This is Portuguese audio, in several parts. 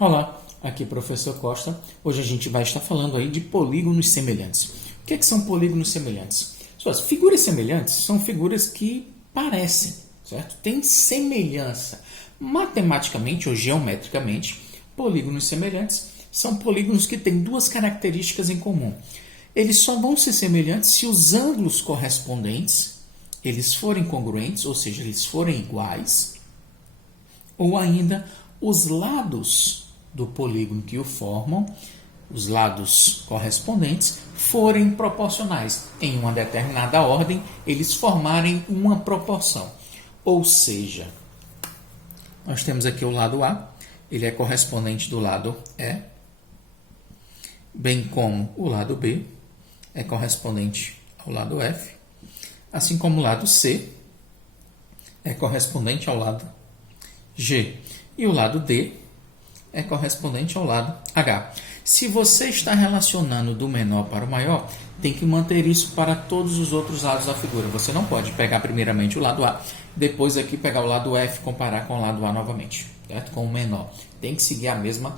Olá, aqui é o professor Costa. Hoje a gente vai estar falando aí de polígonos semelhantes. O que é que são polígonos semelhantes? Figuras semelhantes são figuras que parecem, certo? Tem semelhança. Matematicamente ou geometricamente, polígonos semelhantes são polígonos que têm duas características em comum. Eles só vão ser semelhantes se os ângulos correspondentes eles forem congruentes, ou seja, eles forem iguais, ou ainda os lados do polígono que o formam, os lados correspondentes, forem proporcionais. Em uma determinada ordem, eles formarem uma proporção. Ou seja, nós temos aqui o lado A, ele é correspondente do lado E, bem como o lado B é correspondente ao lado F, assim como o lado C é correspondente ao lado G. E o lado D é correspondente ao lado H. Se você está relacionando do menor para o maior, tem que manter isso para todos os outros lados da figura. Você não pode pegar primeiramente o lado A, depois aqui pegar o lado F e comparar com o lado A novamente, certo? Com o menor. Tem que seguir a mesma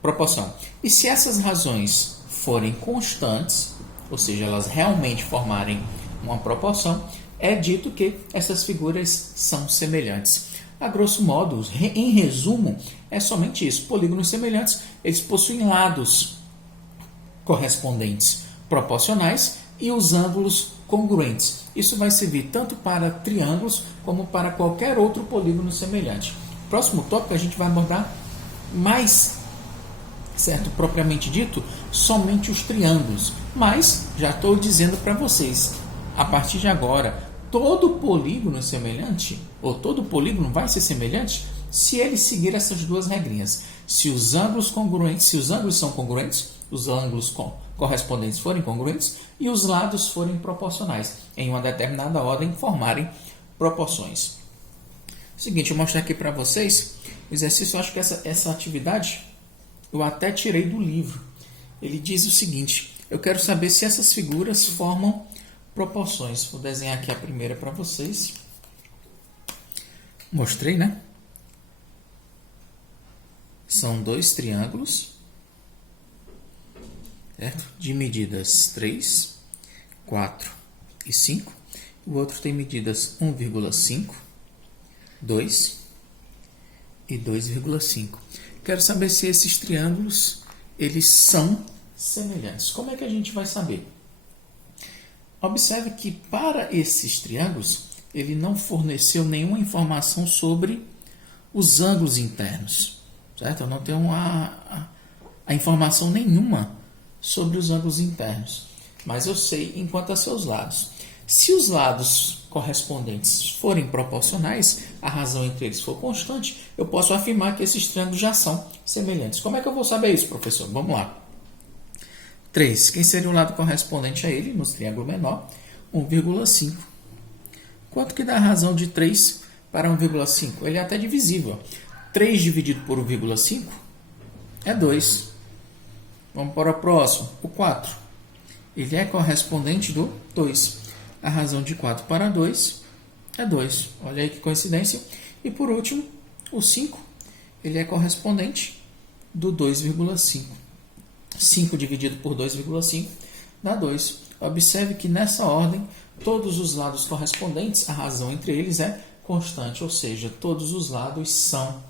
proporção. E se essas razões forem constantes, ou seja, elas realmente formarem uma proporção, é dito que essas figuras são semelhantes. A grosso modo, em resumo, é somente isso. Polígonos semelhantes, eles possuem lados correspondentes proporcionais e os ângulos congruentes. Isso vai servir tanto para triângulos como para qualquer outro polígono semelhante. Próximo tópico a gente vai abordar mais, certo, propriamente dito, somente os triângulos. Mas já estou dizendo para vocês, a partir de agora, todo polígono é semelhante, ou todo polígono vai ser semelhante, se ele seguir essas duas regrinhas. Se os ângulos congruentes, se os ângulos são congruentes, os ângulos correspondentes forem congruentes e os lados forem proporcionais, em uma determinada ordem, formarem proporções. Seguinte, eu vou mostrar aqui para vocês o exercício. Eu acho que essa atividade eu até tirei do livro. Ele diz o seguinte: eu quero saber se essas figuras formam proporções. Vou desenhar aqui a primeira para vocês. Mostrei, né? São dois triângulos, certo? De medidas 3, 4 e 5. O outro tem medidas 1,5, 2 e 2,5. Quero saber se esses triângulos eles são semelhantes. Como é que a gente vai saber? Observe que para esses triângulos ele não forneceu nenhuma informação sobre os ângulos internos, certo? Eu não tenho a informação nenhuma sobre os ângulos internos, mas eu sei enquanto a seus lados. Se os lados correspondentes forem proporcionais, a razão entre eles for constante, eu posso afirmar que esses triângulos já são semelhantes. Como é que eu vou saber isso, professor? Vamos lá. 3. Quem seria o lado correspondente a ele, no triângulo menor? 1,5. Quanto que dá a razão de 3 para 1,5? Ele é até divisível. 3 dividido por 1,5 é 2. Vamos para o próximo. O 4. Ele é correspondente do 2. A razão de 4 para 2 é 2. Olha aí que coincidência. E por último, o 5. Ele é correspondente do 2,5. 5 dividido por 2,5 dá 2. Observe que nessa ordem, todos os lados correspondentes, a razão entre eles é constante, ou seja, todos os lados são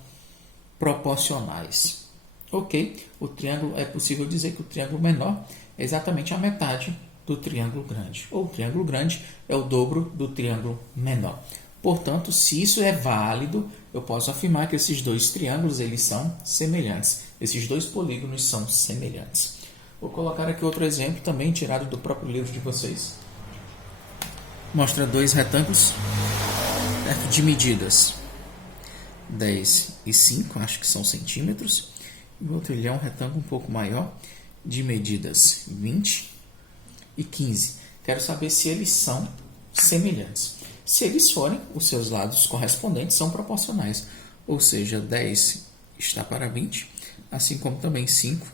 proporcionais. Ok? O triângulo, é possível dizer que o triângulo menor é exatamente a metade do triângulo grande, ou o triângulo grande é o dobro do triângulo menor. Portanto, se isso é válido, eu posso afirmar que esses dois triângulos eles são semelhantes. Esses dois polígonos são semelhantes. Vou colocar aqui outro exemplo também tirado do próprio livro de vocês. Mostra dois retângulos de medidas 10 e 5, acho que são centímetros. E o outro é um retângulo um pouco maior, de medidas 20 e 15. Quero saber se eles são semelhantes. Se eles forem, os seus lados correspondentes são proporcionais. Ou seja, 10 está para 20, assim como também 5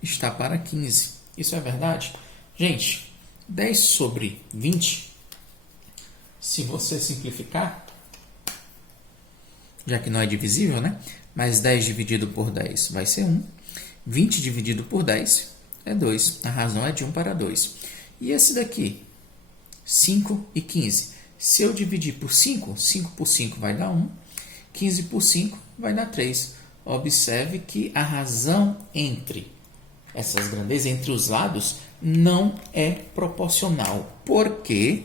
está para 15. Isso é verdade? Gente, 10 sobre 20, se você simplificar, já que não é divisível, né? mais 10 dividido por 10 vai ser 1. 20 dividido por 10 é 2. A razão é de 1 para 2. E esse daqui, 5 e 15. Se eu dividir por 5, 5 por 5 vai dar 1. 15 por 5 vai dar 3. Observe que a razão entre essas grandezas, entre os lados, não é proporcional. Porque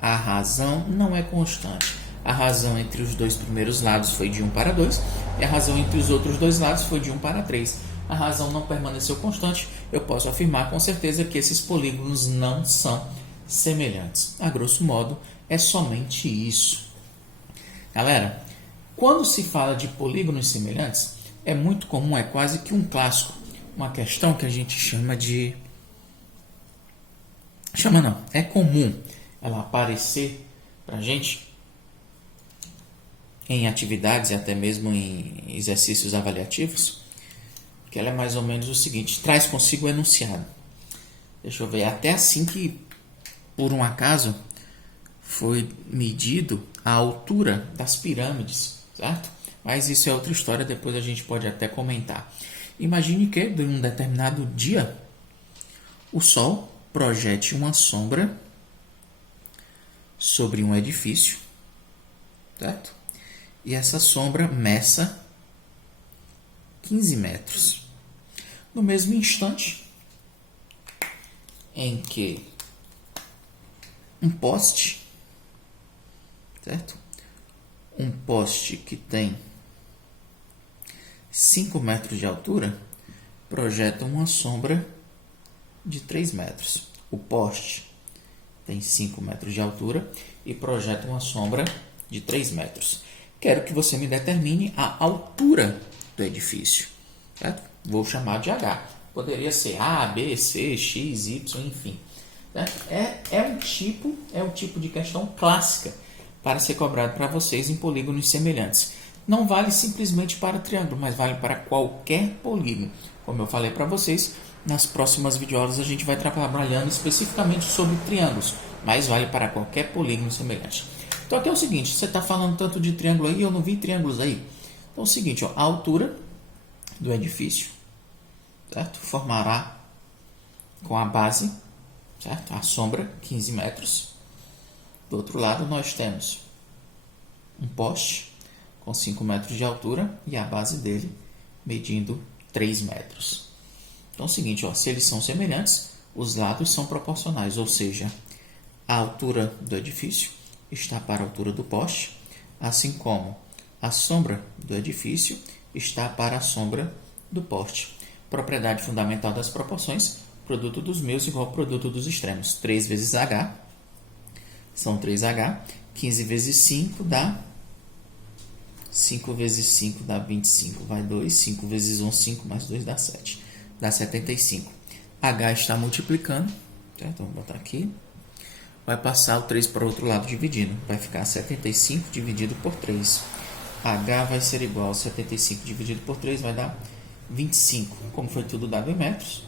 a razão não é constante. A razão entre os dois primeiros lados foi de 1 para 2. E a razão entre os outros dois lados foi de 1 para 3. A razão não permaneceu constante. Eu posso afirmar com certeza que esses polígonos não são semelhantes. A grosso modo, é somente isso. Galera, quando se fala de polígonos semelhantes, é muito comum, é quase que um clássico, uma questão que a gente chama de... É comum ela aparecer para a gente em atividades e até mesmo em exercícios avaliativos, que ela é mais ou menos o seguinte, traz consigo o enunciado. Deixa eu ver, até assim que, por um acaso, foi medido a altura das pirâmides, certo? Mas isso é outra história, depois a gente pode até comentar. Imagine que, em um determinado dia, o Sol projete uma sombra sobre um edifício, certo? E essa sombra meça 15 metros. No mesmo instante em que um poste, certo? Um poste que tem 5 metros de altura projeta uma sombra de 3 metros. O poste tem 5 metros de altura e projeta uma sombra de 3 metros. Quero que você me determine a altura do edifício, certo? Vou chamar de H. Poderia ser A, B, C, X, Y, enfim. É um tipo de questão clássica para ser cobrado para vocês em polígonos semelhantes. Não vale simplesmente para triângulo, mas vale para qualquer polígono. Como eu falei para vocês, nas próximas videoaulas a gente vai trabalhando especificamente sobre triângulos, mas vale para qualquer polígono semelhante. Então aqui é o seguinte, você está falando tanto de triângulo aí, eu não vi triângulos aí. Então é o seguinte, ó, a altura do edifício, certo? Formará com a base, certo? A sombra, 15 metros. Do outro lado nós temos um poste com 5 metros de altura e a base dele medindo 3 metros. Então é o seguinte, ó, se eles são semelhantes, os lados são proporcionais, ou seja, a altura do edifício está para a altura do poste, assim como a sombra do edifício está para a sombra do poste. Propriedade fundamental das proporções, produto dos meios igual ao produto dos extremos. 3 vezes H, são 3H, 15 vezes 5 dá 5 vezes 5 dá 25, vai 2, 5 vezes 1, 5 mais 2 dá 7, dá 75. H está multiplicando, certo? Vamos botar aqui. Vai passar o 3 para o outro lado dividindo. Vai ficar 75 dividido por 3. H vai ser igual a 75 dividido por 3, vai dar 25. Como foi tudo dado em metros,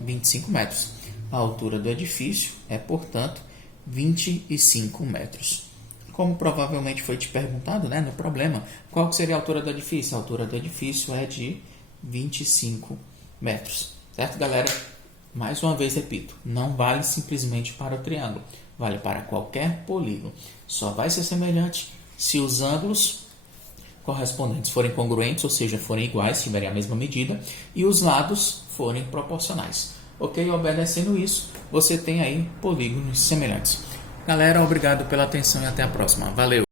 25 metros. A altura do edifício é, portanto, 25 metros. Como provavelmente foi te perguntado, né, no problema, qual que seria a altura do edifício? A altura do edifício é de 25 metros. Certo, galera? Mais uma vez repito, não vale simplesmente para o triângulo, vale para qualquer polígono. Só vai ser semelhante se os ângulos correspondentes forem congruentes, ou seja, forem iguais, tiverem a mesma medida, e os lados forem proporcionais. Ok? Obedecendo isso, você tem aí polígonos semelhantes. Galera, obrigado pela atenção e até a próxima. Valeu!